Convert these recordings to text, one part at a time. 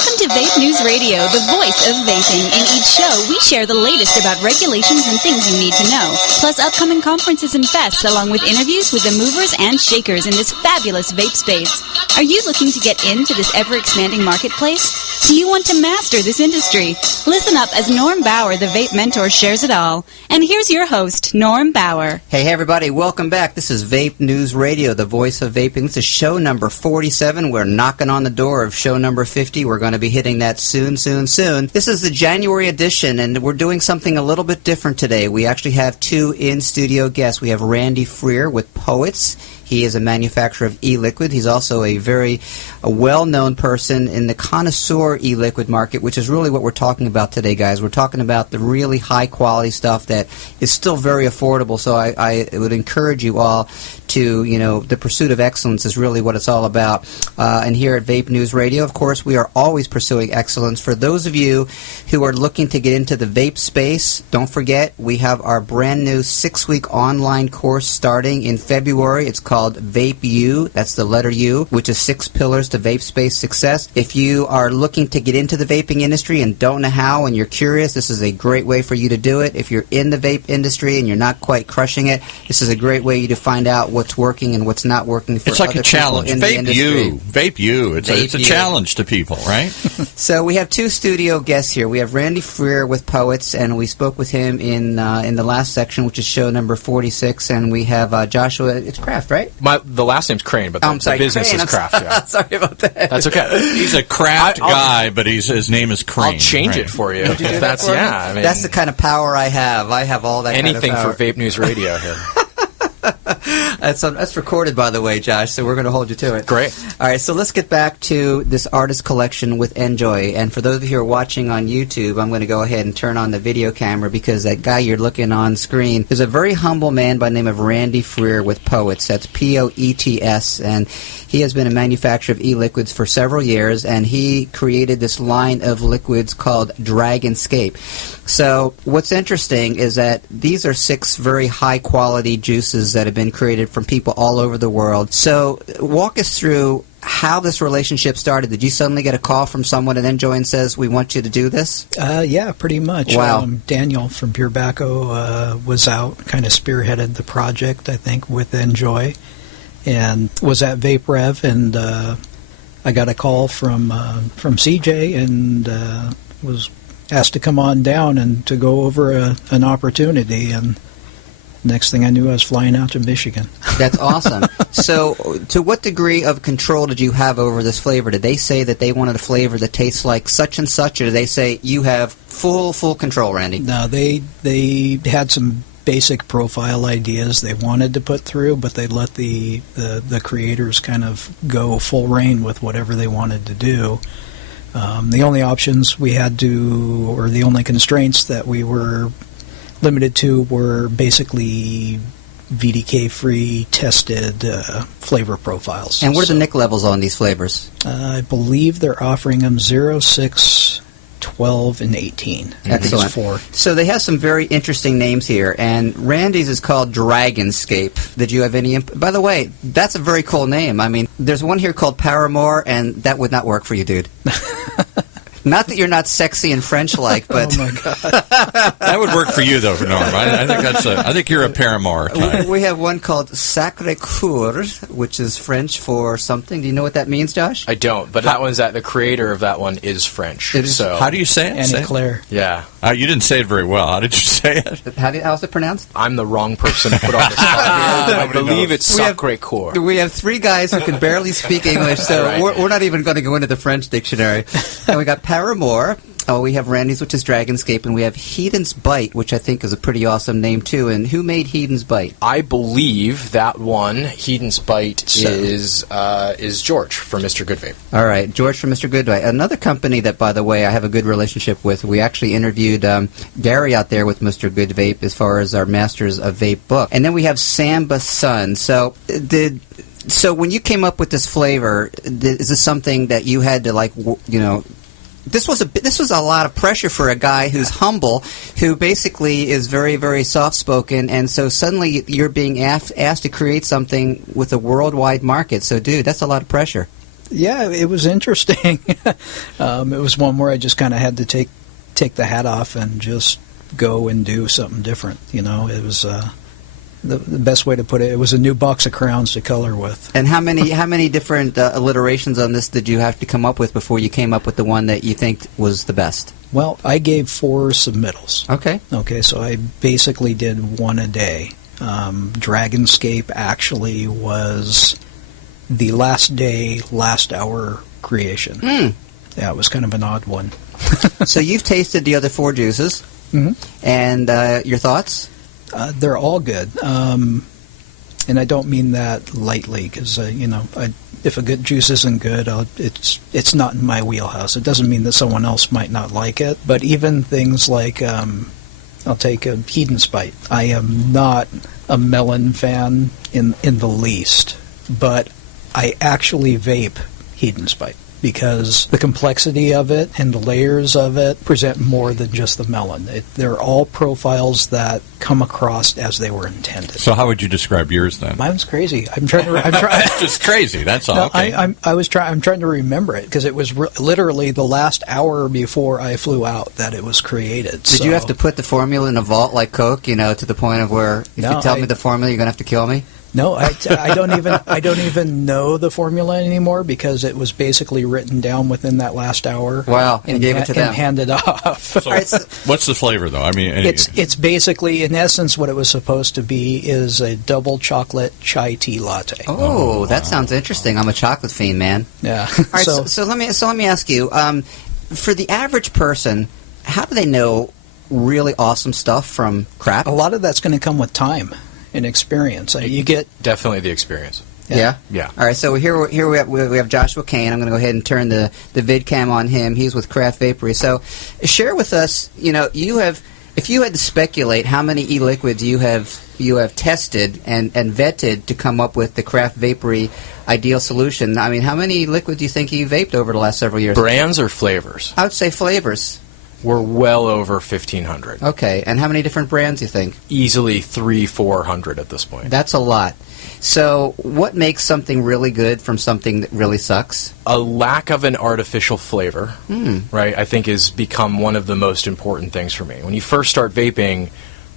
Welcome to Vape News Radio, the voice of vaping. In each show, we share the latest about regulations and things you need to know, plus upcoming conferences and fests, along with interviews with the movers and shakers in this fabulous vape space. Are you looking to get into this ever-expanding marketplace? Do you want to master this industry? Listen up as Norm Bauer, the Vape Mentor, shares it all. And here's your host, Norm Bauer. Hey, everybody. Welcome back. This is Vape News Radio, the voice of vaping. This is show number 47. We're knocking on the door of show number 50. We're going to be hitting that soon. This is the January edition, and we're doing something a little bit different today. We actually have two in-studio guests. We have Randy Freer with POETS. He is a manufacturer of e-liquid. He's also a very well-known person in the connoisseur e-liquid market, which is really what we're talking about today, guys. We're talking about the really high-quality stuff that is still very affordable. So I would encourage you all to, the pursuit of excellence is really what it's all about. And here at Vape News Radio, of course, we are always pursuing excellence. For those of you who are looking to get into the vape space, don't forget, we have our brand new 6-week online course starting in February. It's called Vape U, that's the letter U, which is 6 pillars to vape space success. If you are looking to get into the vaping industry and don't know how and you're curious, this is a great way for you to do it. If you're in the vape industry and you're not quite crushing it, this is a great way to find out what's working and what's not working for It's like other a challenge. people in the industry. Vape U. It's a challenge to people, right? So we have two studio guests here. We have Randy Freer with POETS, and we spoke with him in the last section, which is show number 46, and we have Joshua. It's Craft, right? The last name's Crane, but the business Crane. is Craft. Yeah. Sorry about that. That's okay. He's a craft guy, but his name is Crane. I'll change it for you. Would you do that for me? I mean, that's the kind of power I have. I have all that anything kind of power. for Vape News Radio here. That's recorded, by the way, Josh, so we're going to hold you to it. Great. All right, so let's get back to this artist collection with Enjoy. And for those of you who are watching on YouTube, I'm going to go ahead and turn on the video camera because that guy you're looking on screen is a very humble man by the name of Randy Freer with POETS. That's P-O-E-T-S, and he has been a manufacturer of e-liquids for several years, and he created this line of liquids called Dragonscape. So what's interesting is that these are 6 very high-quality juices that have been created from people all over the world. So walk us through how this relationship started. Did you suddenly get a call from someone at Enjoy and says, we want you to do this? Yeah, pretty much. Wow. Daniel from Pure Bacco was out, kind of spearheaded the project, I think, with Enjoy, and was at Vape Rev, and I got a call from CJ and was asked to come on down and to go over an opportunity, and next thing I knew I was flying out to Michigan. That's awesome. So to what degree of control did you have over this flavor? Did they say that they wanted a flavor that tastes like such and such, or did they say you have full control, Randy? No, they had some basic profile ideas they wanted to put through, but they let the creators kind of go full rein with whatever they wanted to do. The only options we had to, or the only constraints that we were limited to, were basically VDK-free tested flavor profiles. And what are the nic levels on these flavors? I believe they're offering them 0, 6, 12, and 18. Excellent. 4. So they have some very interesting names here, and Randy's is called Dragonscape. Did you have any by the way, that's a very cool name. I mean, there's one here called Paramore, and that would not work for you, dude. Not that you're not sexy and French-like, but... Oh, my God. That would work for you, though, Norm. I think you're a Paramore type. We have one called Sacré-Cœur, which is French for something. Do you know what that means, Josh? I don't, but the creator of that one is French. It is. So. How do you say it? Annie Claire. Yeah. You didn't say it very well. How did you say it? How's it pronounced? I'm the wrong person to put on the spot here. I believe it's Sacré-Cœur. We have 3 guys who can barely speak English, so Right. we're not even going to go into the French dictionary. And we got Paramore. We have Randy's, which is Dragonscape, and we have Heaton's Bite, which I think is a pretty awesome name, too. And who made Heaton's Bite? I believe that one, Heaton's Bite, is George from Mr. Good Vape. All right, George from Mr. Good Vape. Another company that, by the way, I have a good relationship with. We actually interviewed Gary out there with Mr. Good Vape as far as our Masters of Vape book. And then we have Samba Sun. So when you came up with this flavor, is this something that you had to, this was a lot of pressure for a guy who's humble, who basically is very, very soft-spoken, and so suddenly you're being asked to create something with a worldwide market. So, dude, that's a lot of pressure. Yeah, it was interesting. It was one where I just kind of had to take the hat off and just go and do something different. You know, it was the best way to put it. It was a new box of crowns to color with. And how many different alliterations on this did you have to come up with before you came up with the one that you think was the best? Well, I gave 4 submittals. Okay, so I basically did one a day. Dragonscape actually was the last day, last hour creation. Yeah, it was kind of an odd one. So you've tasted the other 4 juices, and your thoughts? They're all good, and I don't mean that lightly because if a good juice isn't good, it's not in my wheelhouse. It doesn't mean that someone else might not like it. But even things like I'll take a Hedon Spite. I am not a melon fan in the least, but I actually vape Hedon Spite because the complexity of it and the layers of it present more than just the melon. They're all profiles that come across as they were intended. So how would you describe yours then? Mine's crazy. I'm trying. Just crazy. That's all. No, okay. I'm trying to remember it because it was literally the last hour before I flew out that it was created. Did you have to put the formula in a vault like Coke? To the point of where if you tell me the formula, you're gonna have to kill me. No, I don't even know the formula anymore because it was basically written down within that last hour. Wow, and gave it to them and handed off. So, what's the flavor though? I mean, it's basically in essence what it was supposed to be is a double chocolate chai tea latte. Oh, that sounds interesting. I'm a chocolate fiend, man. Yeah. All right, so let me ask you, for the average person, how do they know really awesome stuff from crap? A lot of that's going to come with time and experience. You get definitely the experience. Yeah. Yeah. All right. So here we have Joshua Krane. I'm going to go ahead and turn the vid cam on him. He's with Craft Vapery. So share with us. You have, if you had to speculate, how many e-liquids you have tested and vetted to come up with the Craft Vapery ideal solution. I mean, how many liquids do you think you vaped over the last several years? Brands or flavors? I would say flavors. We're well over 1,500. Okay, and how many different brands do you think? Easily 300-400 at this point. That's a lot. So what makes something really good from something that really sucks? A lack of an artificial flavor, right, I think has become one of the most important things for me. When you first start vaping,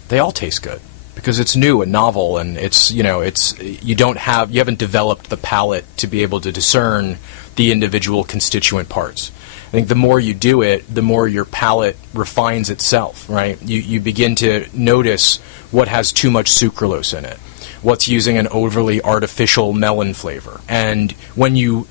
they all taste good because it's new and novel, and you haven't developed the palate to be able to discern the individual constituent parts. I think the more you do it, the more your palate refines itself, right? You begin to notice what has too much sucralose in it, what's using an overly artificial melon flavor. And when you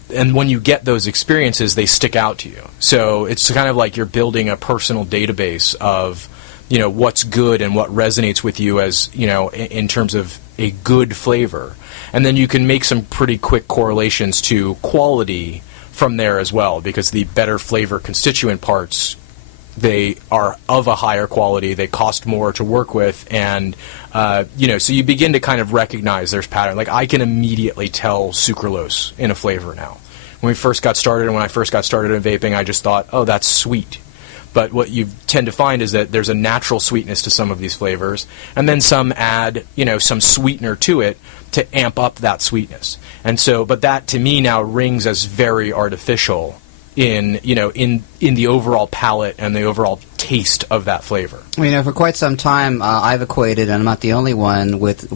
get those experiences, they stick out to you. So it's kind of like you're building a personal database of, what's good and what resonates with you as, in terms of a good flavor. And then you can make some pretty quick correlations to quality from there as well, because the better flavor constituent parts, they are of a higher quality, they cost more to work with, and so you begin to kind of recognize there's pattern. Like I can immediately tell sucralose in a flavor now. When I first got started in vaping, I just thought, oh, that's sweet. But what you tend to find is that there's a natural sweetness to some of these flavors, and then some add, some sweetener to it to amp up that sweetness. And so, but that to me now rings as very artificial in the overall palate and the overall taste of that flavor. For quite some time, I've equated, and I'm not the only one, with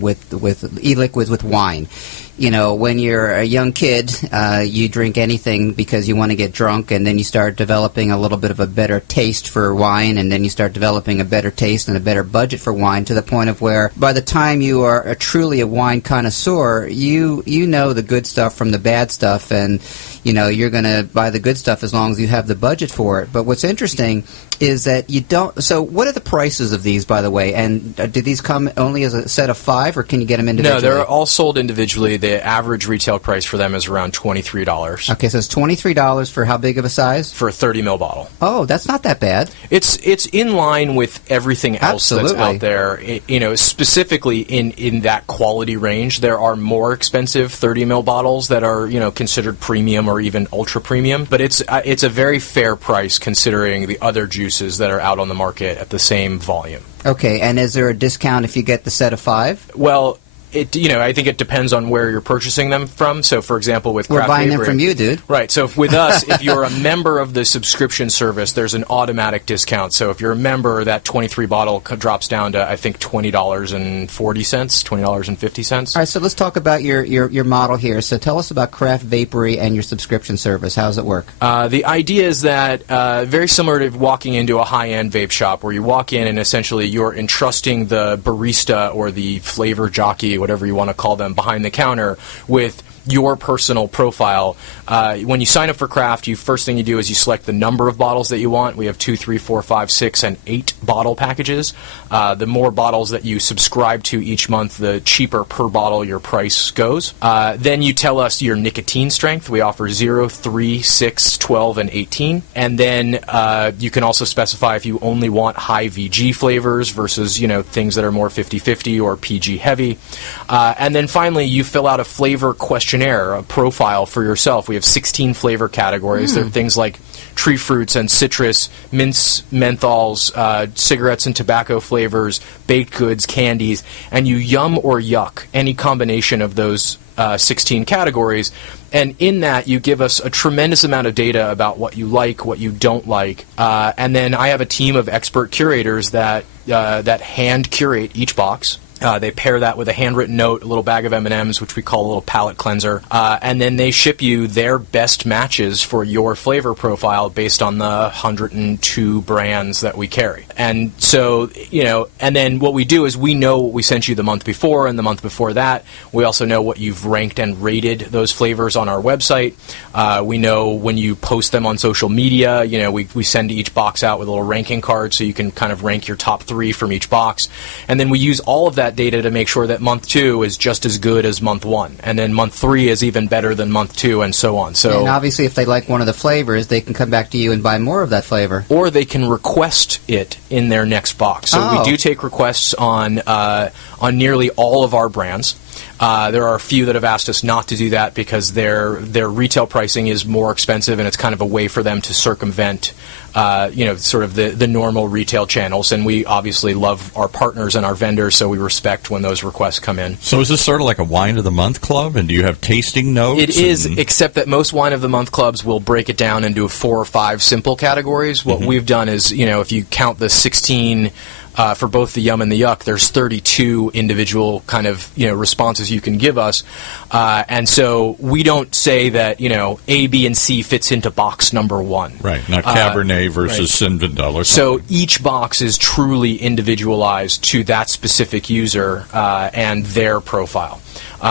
e-liquids with wine. When you're a young kid, you drink anything because you want to get drunk, and then you start developing a little bit of a better taste for wine, and then you start developing a better taste and a better budget for wine, to the point of where by the time you are truly a wine connoisseur, you know the good stuff from the bad stuff, and you're going to buy the good stuff as long as you have the budget for it. But what's interesting is that you don't. So what are the prices of these, by the way? And do these come only as a set of 5, or can you get them individually? No, they're all sold individually. The average retail price for them is around $23. Okay, so it's $23 for how big of a size? For a 30 ml bottle. Oh, that's not that bad. It's in line with everything else Absolutely. That's out there. Specifically in that quality range, there are more expensive 30 ml bottles that are considered premium or even ultra premium. But it's a very fair price considering the other juices that are out on the market at the same volume. Okay, and is there a discount if you get the set of 5? Well, I think it depends on where you're purchasing them from. So, for example, with We're Craft buying Vapery, them from you, dude. Right. So with us, if you're a member of the subscription service, there's an automatic discount. So if you're a member, that 23 bottle drops down to, I think, $20.40, $20.50. All right, so let's talk about your model here. So tell us about Craft Vapery and your subscription service. How does it work? The idea is that very similar to walking into a high-end vape shop, where you walk in and essentially you're entrusting the barista or the flavor jockey, whatever you want to call them, behind the counter with your personal profile. When you sign up for Craft, first thing you do is you select the number of bottles that you want. We have 2, 3, 4, 5, 6, and 8 bottle packages. The more bottles that you subscribe to each month, the cheaper per bottle your price goes. Then you tell us your nicotine strength. We offer 0, 3, 6, 12, and 18. And then you can also specify if you only want high VG flavors versus things that are more 50-50 or PG heavy. And then finally, you fill out a flavor questionnaire, a profile for yourself. We have 16 flavor categories. There are things like tree fruits and citrus, mints, menthols, cigarettes and tobacco flavors, baked goods, candies, and you yum or yuck any combination of those 16 categories. And in that, you give us a tremendous amount of data about what you like, what you don't like. And then I have a team of expert curators that hand curate each box. They pair that with a handwritten note, a little bag of M&Ms, which we call a little palate cleanser, and then they ship you their best matches for your flavor profile based on the 102 brands that we carry. And so, and then what we do is we know what we sent you the month before and the month before that. We also know what you've ranked and rated those flavors on our website. We know when you post them on social media, we send each box out with a little ranking card so you can kind of rank your top 3 from each box. And then we use all of that data to make sure that month 2 is just as good as month 1, and then month 3 is even better than month 2, and so on. So, and obviously, if they like one of the flavors, they can come back to you and buy more of that flavor, or they can request it in their next box. So we do take requests on nearly all of our brands. There are a few that have asked us not to do that because their retail pricing is more expensive, and it's kind of a way for them to circumvent sort of the normal retail channels. And we obviously love our partners and our vendors, so we respect when those requests come in. So is this sort of like a Wine of the Month club? And do you have tasting notes? It is, except that most Wine of the Month clubs will break it down into 4 or 5 simple categories. What we've done is, if you count the 16 for both the yum and the yuck, there's 32 individual kind of responses you can give us, and so we don't say that A, B, and C fits into box number 1. Right, not Cabernet versus Zinfandel or something. So each box is truly individualized to that specific user and their profile.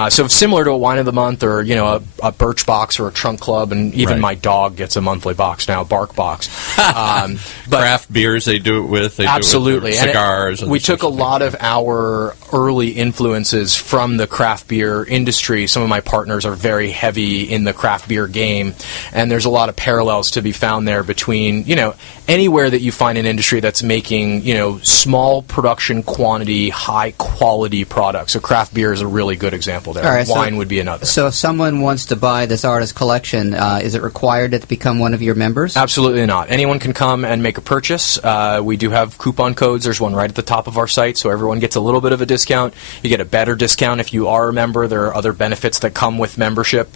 So similar to a Wine of the Month or, a Birch box or a Trunk Club, and even my dog gets a monthly box now, Bark box. But craft beers they do it with. They absolutely. Do it with cigars. We took a lot of our early influences from the craft beer industry. Some of my partners are very heavy in the craft beer game, and there's a lot of parallels to be found there between, anywhere that you find an industry that's making, small production quantity, high quality products. So craft beer is a really good example there. Right, Wine would be another. So if someone wants to buy this artist collection, is it required to become one of your members? Absolutely not. Anyone can come and make a purchase. We do have coupon codes. There's one right at the top of our site, so everyone gets a little bit of a discount. You get a better discount if you are a member. There are other benefits that come with membership.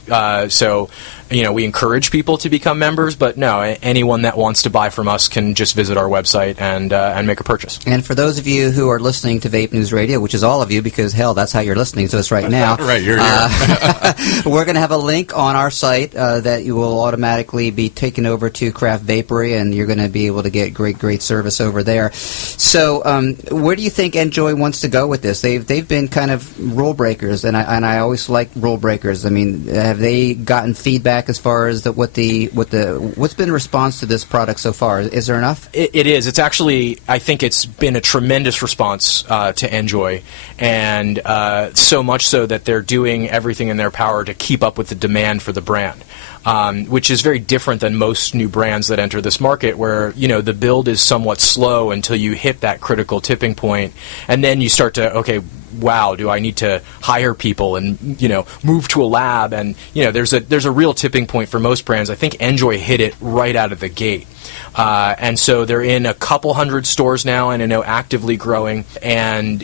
So we encourage people to become members, but no, anyone that wants to buy from us can just visit our website and make a purchase. And for those of you who are listening to Vape News Radio, which is all of you, because hell, that's how you're listening to us right now. Right, you're here. We're going to have a link on our site that you will automatically be taken over to Craft Vapery, and you're going to be able to get great service over there. So, where do you think Enjoy wants to go with this? They've been kind of rule breakers, and I always like rule breakers. I mean, have they gotten feedback as far as what's been the response to this product so far? Is there enough? It is. It's actually, I think it's been a tremendous response to Enjoy, and so much so that they're doing everything in their power to keep up with the demand for the brand. Which is very different than most new brands that enter this market, where the build is somewhat slow until you hit that critical tipping point, and then you start to, okay, wow, do I need to hire people and move to a lab? And there's a real tipping point for most brands. I think Enjoy hit it right out of the gate. And so they're in a couple hundred stores now, and actively growing. And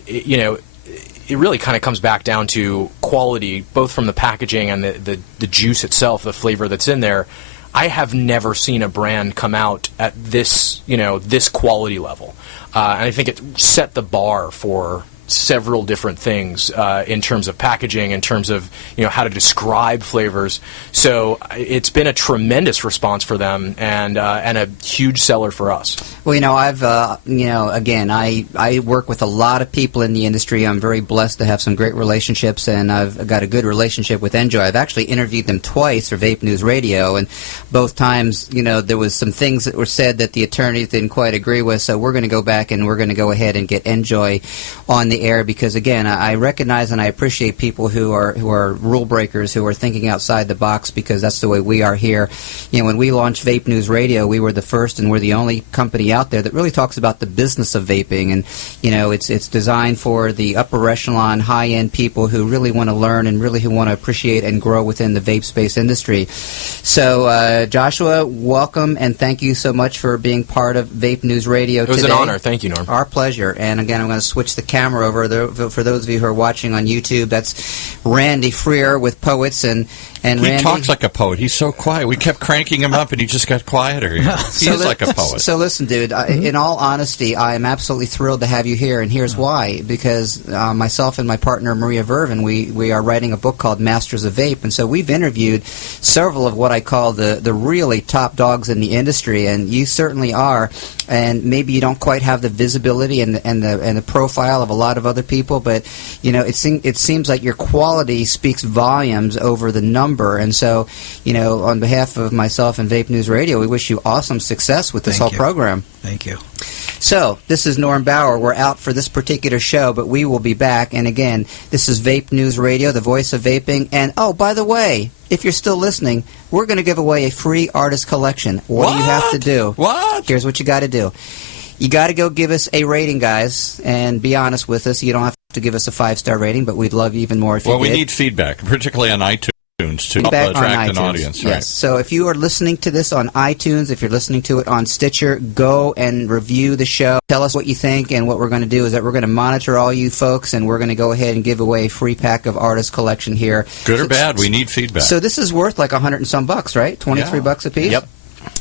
it really kind of comes back down to quality, both from the packaging and the juice itself, the flavor that's in there. I have never seen a brand come out at this, this quality level. And I think it set the bar for several different things in terms of packaging, in terms of how to describe flavors. So it's been a tremendous response for them, and a huge seller for us. Well, I've again, I work with a lot of people in the industry. I'm very blessed to have some great relationships, and I've got a good relationship with Enjoy. I've actually interviewed them twice for Vape News Radio, and both times, there was some things that were said that the attorneys didn't quite agree with. So we're going to go back and we're going to go ahead and get Enjoy on the air, because again, I recognize and I appreciate people who are rule breakers, who are thinking outside the box, because that's the way we are here. When we launched Vape News Radio, we were the first and we're the only company out there that really talks about the business of vaping, and it's designed for the upper echelon, high end people who really want to learn and really who want to appreciate and grow within the vape space industry. So Joshua, welcome and thank you so much for being part of Vape News Radio today. It was an honor. Thank you, Norm. Our pleasure. And again, I'm going to switch the camera over there. For those of you who are watching on YouTube, that's Randy Freer with Poets and He Randy talks like a poet. He's so quiet. We kept cranking him up, and he just got quieter. He's like a poet. So listen, dude, in all honesty, I am absolutely thrilled to have you here, and here's why. Because myself and my partner, Maria Vervin, we are writing a book called Masters of Vape, and so we've interviewed several of what I call the really top dogs in the industry, and you certainly are. And maybe you don't quite have the visibility and the profile of a lot of other people, but it seems like your quality speaks volumes over the number. And so, on behalf of myself and Vape News Radio, we wish you awesome success with this whole program. Thank you. So, this is Norm Bauer. We're out for this particular show, but we will be back. And again, this is Vape News Radio, the voice of vaping. And, oh, by the way, if you're still listening, we're going to give away a free artist collection. What do you have to do? What? Here's what you got to do. You got to go give us a rating, guys, and be honest with us. You don't have to give us a 5-star rating, but we'd love you even more if you did. Well, we need feedback, particularly on iTunes, to help Feedback attract on an iTunes. audience. Yes. Right. So if you are listening to this on iTunes, if you're listening to it on Stitcher, go and review the show. Tell us what you think, and what we're going to do is that we're going to monitor all you folks, and we're going to go ahead and give away a free pack of artist collection here. Good or bad, we need feedback. So this is worth like $100 and some bucks, right? $23 a piece? Yep.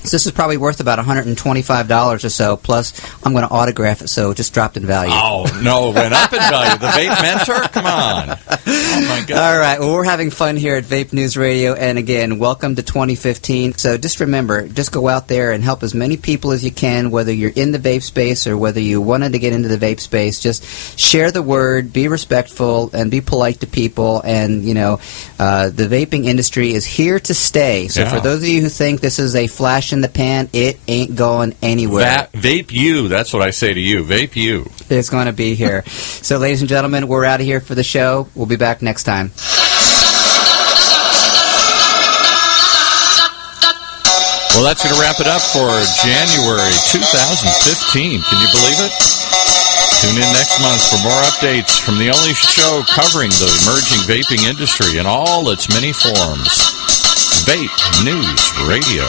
So this is probably worth about $125 or so, plus I'm going to autograph it, so it just dropped in value. Oh, no, it went up in value. The Vape Mentor? Come on. Oh, my God. All right, well, we're having fun here at Vape News Radio, and again, welcome to 2015. So just remember, just go out there and help as many people as you can, whether you're in the vape space or whether you wanted to get into the vape space. Just share the word, be respectful, and be polite to people, and, the vaping industry is here to stay. So for those of you who think this is a flash in the pan, it ain't going anywhere. Vape you. That's what I say to you. Vape you. It's going to be here. So, ladies and gentlemen, we're out of here for the show. We'll be back next time. Well, that's going to wrap it up for January 2015. Can you believe it? Tune in next month for more updates from the only show covering the emerging vaping industry in all its many forms. Vape News Radio.